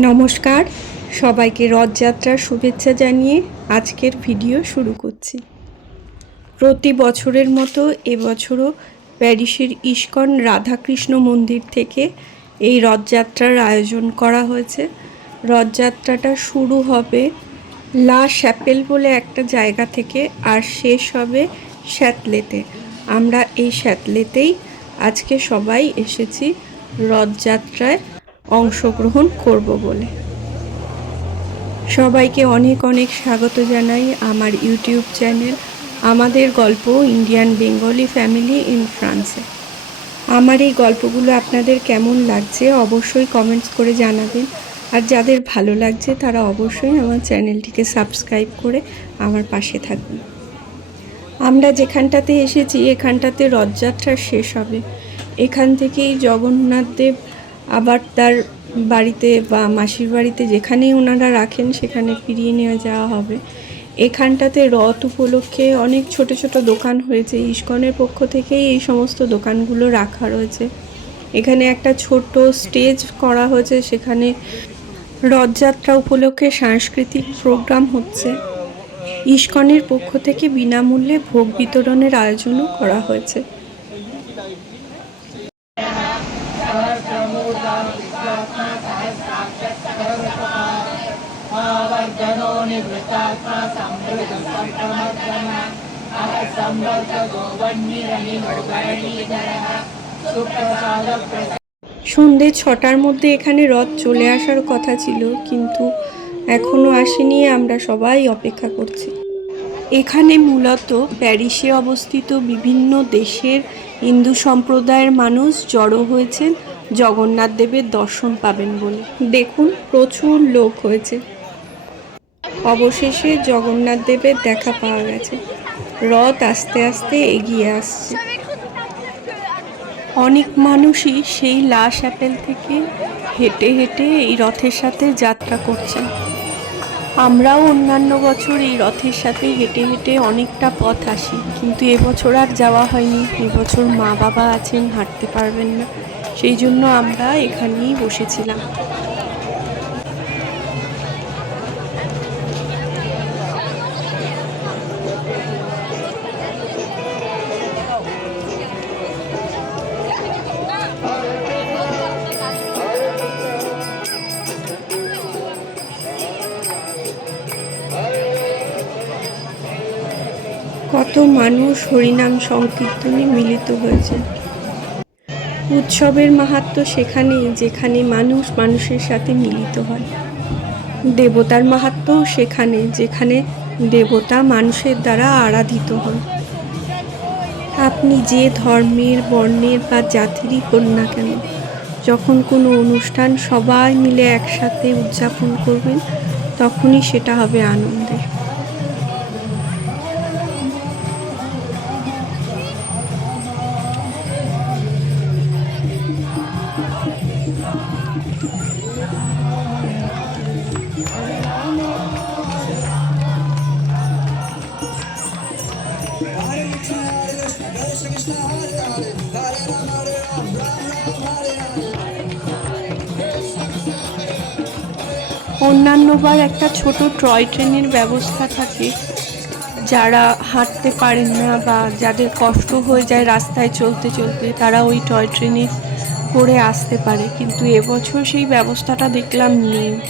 নমস্কার। সবাইকে রথযাত্রার শুভেচ্ছা জানিয়ে আজকের ভিডিও শুরু করছি। প্রতি বছরের মতো এবছরও প্যারিসের ইস্কন রাধাকৃষ্ণ মন্দির থেকে এই রথযাত্রার আয়োজন করা হয়েছে। রথযাত্রাটা শুরু হবে লা শ্যাপেল বলে একটা জায়গা থেকে আর শেষ হবে শ্যাতলেতে আমরা এই শ্যাতলেতেই আজকে সবাই এসেছি রথযাত্রায় অংশগ্রহণ করব বলে। সবাইকে অনেক অনেক স্বাগত জানাই আমার ইউটিউব চ্যানেল আমাদের গল্প ইন্ডিয়ান বেঙ্গলি ফ্যামিলি ইন ফ্রান্সে। আমার এই গল্পগুলো আপনাদের কেমন লাগছে অবশ্যই কমেন্টস করে জানাবেন। আর যাদের ভালো লাগছে তারা অবশ্যই আমার চ্যানেলটিকে সাবস্ক্রাইব করে আমার পাশে থাকবেন। আমরা যেখানটাতে এসেছি এখানটাতে রথযাত্রা শেষ হবে। এখান থেকেই জগন্নাথ দেব আবার তার বাড়িতে বা মাসির বাড়িতে যেখানেই ওনারা রাখেন, সেখানে ফিরিয়ে নিয়ে যাওয়া হবে। এখানটাতে রথ উপলক্ষে অনেক ছোট ছোট দোকান হয়েছে। ইস্কনের পক্ষ থেকেই এই সমস্ত দোকানগুলো রাখা রয়েছে। এখানে একটা ছোট স্টেজ করা হয়েছে। সেখানে রথযাত্রা উপলক্ষে সাংস্কৃতিক প্রোগ্রাম হচ্ছে। ইস্কনের পক্ষ থেকে বিনামূল্যে ভোগ বিতরণের আয়োজনও করা হয়েছে। সন্ধে ছটার মধ্যে এখানে রথ চলে আসার কথা ছিল, কিন্তু এখনও আসেনি, আমরা সবাই অপেক্ষা করছি। এখানে মূলত প্যারিসে অবস্থিত বিভিন্ন দেশের হিন্দু সম্প্রদায়ের মানুষ জড়ো হয়েছেন, জগন্নাথ দেবের দর্শন পাবেন বলে। দেখুন, প্রচুর লোক হয়েছে। অবশেষে জগন্নাথ দেবের দেখা পাওয়া গেছে। রথ আস্তে আস্তে এগিয়ে আসছে। অনেক মানুষই সেই লাশ অ্যাপেল থেকে হেঁটে হেঁটে এই রথের সাথে যাত্রা করছে। আমরাও অন্যান্য বছর এই রথের সাথে হেঁটে হেঁটে অনেকটা পথ আসি। কিন্তু এবছর আর যাওয়া হয়নি। এবছর মা বাবা আছেন, হাঁটতে পারবেন না। সেই জন্য আমরা এখানেই বসেছিলাম। মানুষ হরিনাম সংকীর্তনে মিলিত হয়েছে। উৎসবের মাহাত্ম সেখানেই যেখানে মানুষ মানুষের সাথে মিলিত হয়। দেবতার মাহাত্ম সেখানে, যেখানে দেবতা মানুষের দ্বারা আরাধিত হন আপনি যে ধর্মের, বর্ণের বা জাতিরই হন না কেন, যখন কোনো অনুষ্ঠান সবাই মিলে একসাথে উদযাপন করবেন, তখনই সেটা হবে আনন্দের। অন্যান্যবার একটা ছোট টয় ট্রেনের ব্যবস্থা থাকে। যারা হাঁটতে পারেন না বা যাদের কষ্ট হয়ে যায় রাস্তায় চলতে চলতে, তারা ওই টয় ট্রেনে করে আসতে পারে। কিন্তু এবছর সেই ব্যবস্থাটা দেখলাম নেই।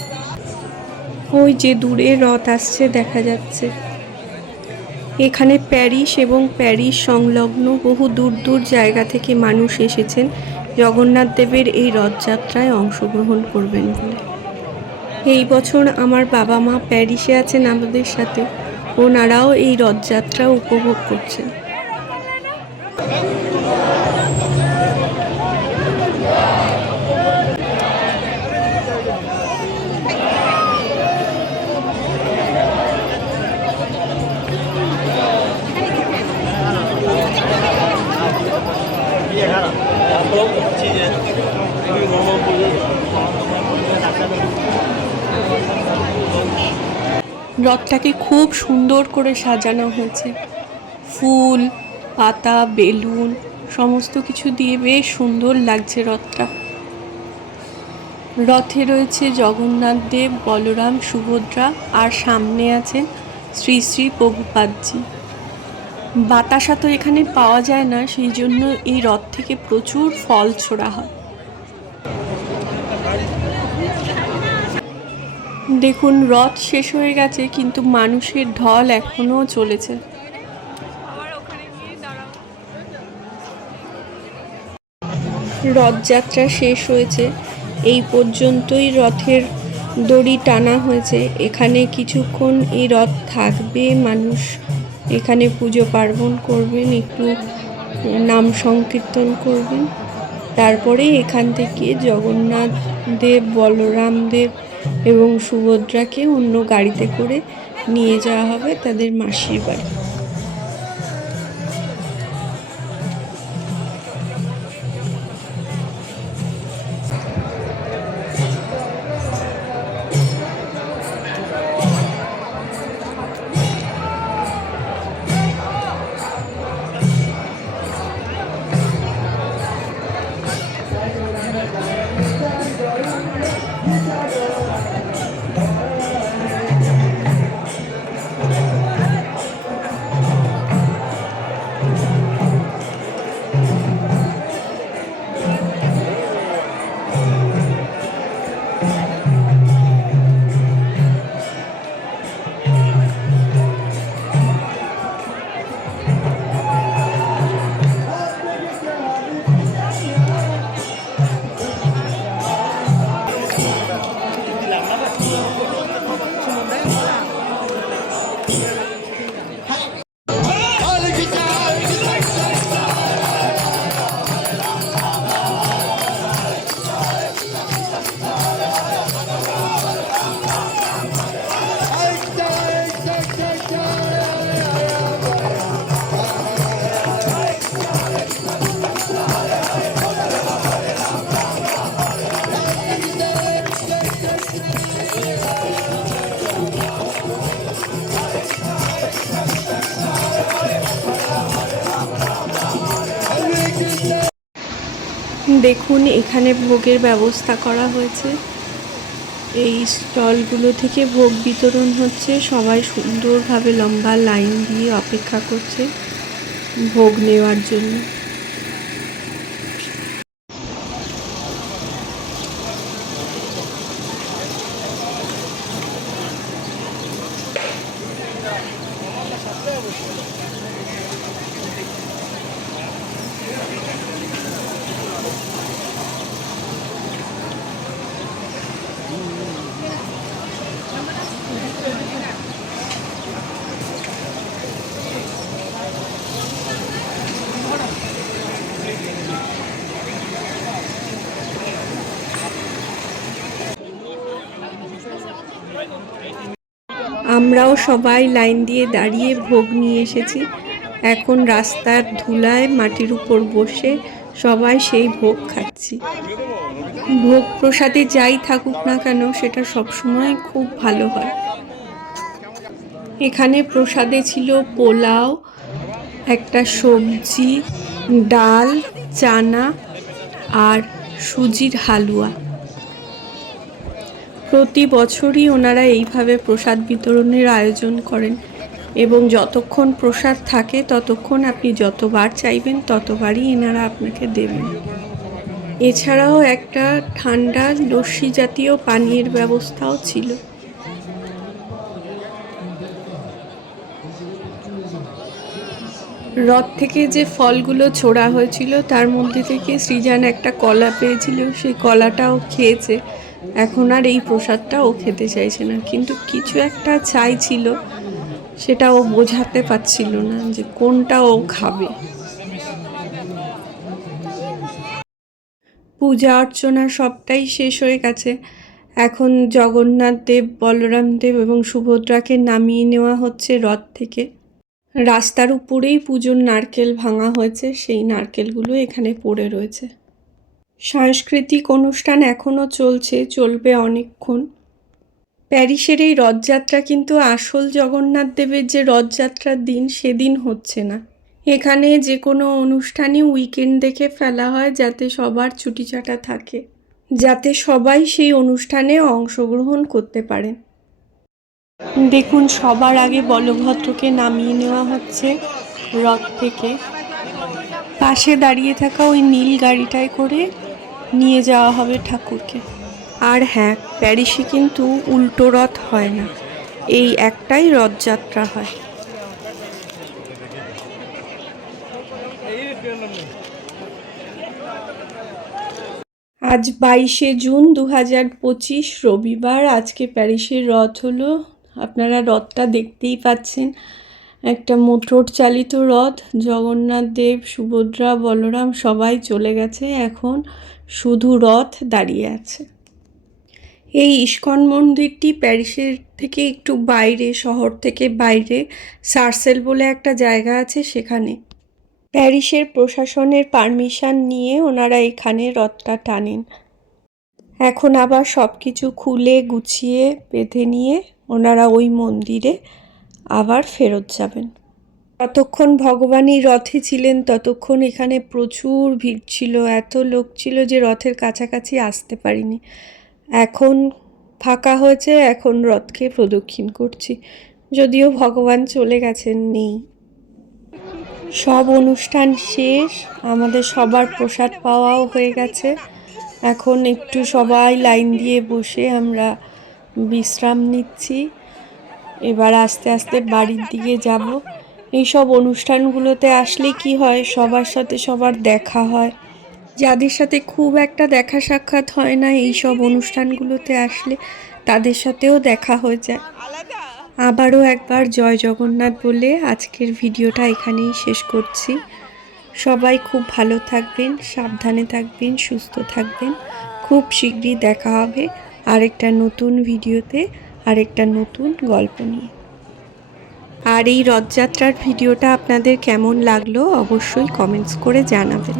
ওই যে দূরে রথ আসছে, দেখা যাচ্ছে। এখানে প্যারিস এবং প্যারিস সংলগ্ন বহু দূর দূর জায়গা থেকে মানুষ এসেছেন। জগন্নাথ দেবের এই রথযাত্রায় অংশগ্রহণ করবেন বলে। এই বছর আমার বাবা মা প্যারিসে আছেন আমাদের সাথে। ওনারাও এই রথযাত্রা উপভোগ করছেন। রথটাকে খুব সুন্দর করে সাজানো হয়েছে। ফুল, পাতা, বেলুন, সমস্ত কিছু দিয়ে বেশ সুন্দর লাগছে রথটা। রথে রয়েছে জগন্নাথ দেব, বলরাম, সুভদ্রা আর সামনে আছেন শ্রী শ্রী প্রভুপাদজি। বাতাসা তো এখানে পাওয়া যায় না, সেই জন্য এই রথ থেকে প্রচুর ফল ছোড়া হয়। দেখুন, রথ শেষ হয়ে গেছে, কিন্তু মানুষের ঢল এখনও চলেছে। রথযাত্রা শেষ হয়েছে। এই পর্যন্তই রথের দড়ি টানা হয়েছে। এখানে কিছুক্ষণ এই রথ থাকবে, মানুষ এখানে পুজো পার্বণ করবেন, একটু নাম সংকীর্তন করবেন। তারপরে এখান থেকে জগন্নাথ দেব, বলরাম দেব এবং সুভদ্রাকে অন্য গাড়িতে করে নিয়ে যাওয়া হবে তাদের মাসির বাড়ি। দেখুন, এখানে ভোগের ব্যবস্থা করা হয়েছে। এই স্টলগুলো থেকে ভোগ বিতরণ হচ্ছে। সবাই সুন্দরভাবে লম্বা লাইন দিয়ে অপেক্ষা করছে ভোগ নেওয়ার জন্য। আমরাও সবাই লাইন দিয়ে দাঁড়িয়ে ভোগ নিয়ে এসেছি। এখন রাস্তার ধুলায় মাটির উপর বসে সবাই সেই ভোগ খাচ্ছি। ভোগ প্রসাদে যাই থাকুক না কেন, সেটা সবসময় খুব ভালো হয়। এখানে প্রসাদে ছিল পোলাও, একটা সবজি, ডাল, চানা আর সুজির হালুয়া। প্রতি বছরই ওনারা এইভাবে প্রসাদ বিতরণের আয়োজন করেন এবং যতক্ষণ প্রসাদ থাকে, ততক্ষণ আপনি যতবার চাইবেন, ততবারই এনারা আপনাকে দেবেন। এছাড়াও একটা ঠান্ডা লস্যি জাতীয় পানীয়ের ব্যবস্থাও ছিল। রথ থেকে যে ফলগুলো ছোড়া হয়েছিল, তার মধ্যে থেকে সৃজান একটা কলা পেয়েছিল। সেই কলাটাও খেয়েছে। এখন আর এই প্রসাদটা ও খেতে চাইছে না, কিন্তু কিছু একটা চাইছিল, সেটা ও বোঝাতে পারছিল না যে কোনটা ও খাবে। পূজা অর্চনা সবটাই শেষ হয়ে গেছে। এখন জগন্নাথ দেব, বলরাম দেব এবং সুভদ্রাকে নামিয়ে নেওয়া হচ্ছে রথ থেকে। রাস্তার উপরেই পুজোর নারকেল ভাঙা হয়েছে, সেই নারকেলগুলো এখানে পড়ে রয়েছে। সাংস্কৃতিক অনুষ্ঠান এখনও চলছে, চলবে অনেকক্ষণ। প্যারিসের এই রথযাত্রা কিন্তু আসল জগন্নাথ দেবের যে রথযাত্রার দিন, সেদিন হচ্ছে না। এখানে যে কোনো অনুষ্ঠানই উইকেন্ড দেখে ফেলা হয় যাতে সবার ছুটি ছাটা থাকে, যাতে সবাই সেই অনুষ্ঠানে অংশগ্রহণ করতে পারেন। দেখুন, সবার আগে বলভদ্রকে নামিয়ে নেওয়া হচ্ছে রথ থেকে। পাশে দাঁড়িয়ে থাকা ওই নীল গাড়িটায় করে নিয়ে যাওয়া হবে ঠাকুরকে। আর হ্যাঁ প্যারিসে কিন্তু উল্টো রথ হয় না। এই একটাই রথযাত্রা হয়। আজ বাইশে জুন দু হাজার পঁচিশ, রবিবার। আজকে প্যারিসের রথ হলো। আপনারা রথটা দেখতেই পাচ্ছেন। একটা মোটর চালিত রথ, জগন্নাথ দেব, সুভদ্রা, বলরাম সবাই চলে গেছে। এখন শুধু রথ দাঁড়িয়ে আছে। এই ইস্কন মন্দিরটি প্যারিসের থেকে একটু বাইরে, শহর থেকে বাইরে, সার্সেল বলে একটা জায়গা আছে সেখানে। প্যারিসের প্রশাসনের পারমিশন নিয়ে ওনারা এখানে রথটা টানেন। এখন আবার সব কিছু খুলে, গুছিয়ে, বেঁধে নিয়ে ওনারা ওই মন্দিরে আবার ফেরত যাবেন। ততক্ষণ ভগবানই রথে ছিলেন, ততক্ষণ এখানে প্রচুর ভিড় ছিল। এত লোক ছিল যে রথের কাছাকাছি আসতে পারিনি। এখন ফাঁকা হয়েছে, এখন রথকে প্রদক্ষিণ করছি। যদিও ভগবান চলে গেছেন, নেই। সব অনুষ্ঠান শেষ, আমাদের সবার প্রসাদ পাওয়াও হয়ে গেছে। এখন একটু সবাই লাইন দিয়ে বসে আমরা বিশ্রাম নিচ্ছি। এবার আস্তে আস্তে বাড়ির দিকে যাব। এইসব অনুষ্ঠানগুলোতে আসলে কি হয়? সবার সাথে সবার দেখা হয়। যাদের সাথে খুব একটা দেখা সাক্ষাৎ হয় না এই সব অনুষ্ঠানগুলোতে আসলে তাদের সাথেও দেখা হয়ে যায়। আবারও একবার জয় জগন্নাথ বলে আজকের ভিডিওটা এখানেই শেষ করছি। সবাই খুব ভালো থাকবেন, সাবধানে থাকবেন, সুস্থ থাকবেন। খুব শীঘ্রই দেখা হবে আরেকটা নতুন ভিডিওতে। আরেকটা নতুন গল্প নিয়ে। আর এই রথযাত্রার ভিডিওটা আপনাদের কেমন লাগল অবশ্যই কমেন্টস করে জানাবেন।